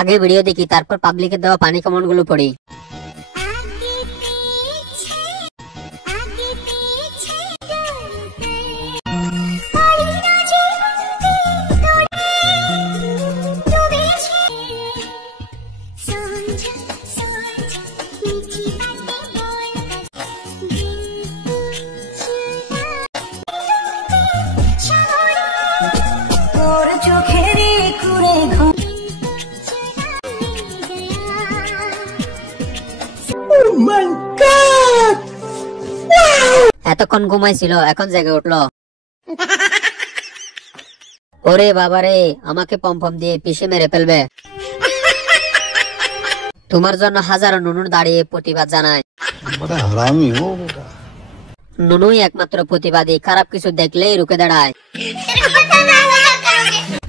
আগে ভিডিও দেখি, তারপর পাবলিকের দেওয়া পানি কমেন্ট গুলো পড়ি। এতক্ষণ ঘুমাইছিল, এখন জেগে উঠলো। ওরে বাবারে, আমাকে পম্পম দিয়ে পিষে মেরে ফেলবে। তোমার জন্য হাজারো নুনুর দাঁড়িয়ে প্রতিবাদ জানায়। নুনুই একমাত্র প্রতিবাদী, খারাপ কিছু দেখলেই রুখে দাঁড়ায়।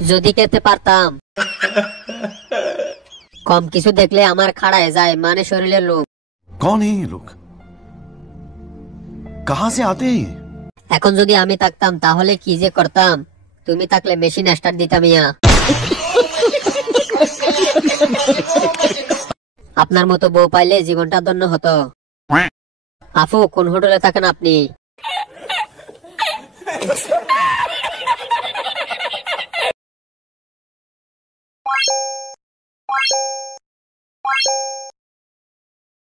যদি খেতে পারতাম। কম কিছু দেখলে আমার খাড়ায় যায়, মানে শরীরের লোক। कौन है ये लोग? कहां से आते हैं? এখন যদি আমি থাকতাম তাহলে কি যে করতাম। তুমি থাকলে মেশিন স্টার্ট দিতাম ইয়া। আপনার মতো বউ পাইলে জীবনটা ধন্য হতো। আপু, কোন হোটেলে থাকেন আপনি?